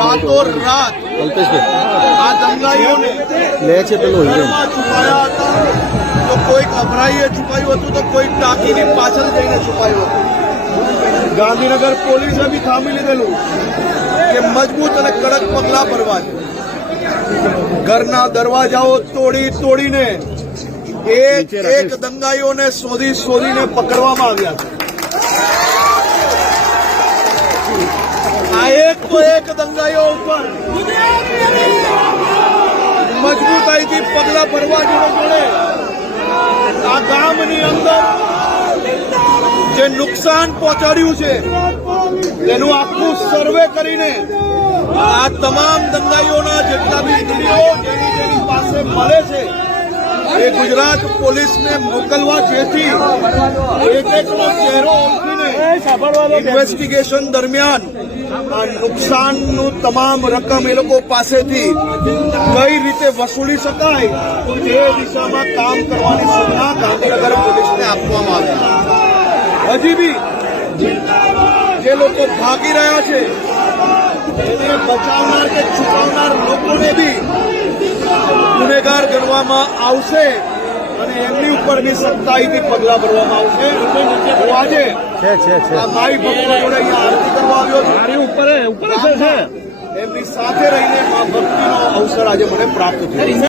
રાતોરાત આ દંગાઈઓને ઘરમાં છુપાયા હતા. તો કોઈ ગભરાઈએ છુપાયું હતું, તો કોઈ ટાંકીની પાછળ જઈને છુપાયું હતું. ગાંધીનગર પોલીસે બી થામી લીધેલું કે મજબૂત અને કડક પગલાં ભરવા છે. ઘરના દરવાજાઓ તોડીને એક દંગાઈઓને શોધીને પકડવામાં આવ્યા છે. આ એક તો એક દંગાઈઓ ઉપર મજબૂતાઈથી પગલાં ભરવા જોડે આ ગામની અંદર જે નુકસાન પહોંચાડ્યું છે તેનું આખું સર્વે કરીને આ તમામ દંગાઈઓના જેટલા બી વિડીયો જેની પાસે મળે છે એ ગુજરાત પોલીસને મોકલવા, જેથી એકનો ચહેરો ઓળખીને ઇન્વેસ્ટિગેશન દરમિયાન આ નુકસાનનું તમામ રકમ એ લોકો પાસેથી કઈ રીતે વસૂલી શકાય તે દિશામાં કામ કરવાની સૂચના ગાંધીનગર પોલીસને આપવામાં આવી. હજી બી જે લોકો ભાગી રહ્યા છે એને બચાવનાર કે છુપાવનાર લોકોને બી ગુનેગાર ગણવામાં આવશે અને એમની ઉપર બી સખ્તાઈથી પગલાં ભરવામાં આવશે. હું આજે માઈ ભક્તો જોડે અહીંયા આરતી કરવા આવ્યો છું. એમની સાથે રહીને મા ભક્તિનો અવસર આજે મને પ્રાપ્ત થયો.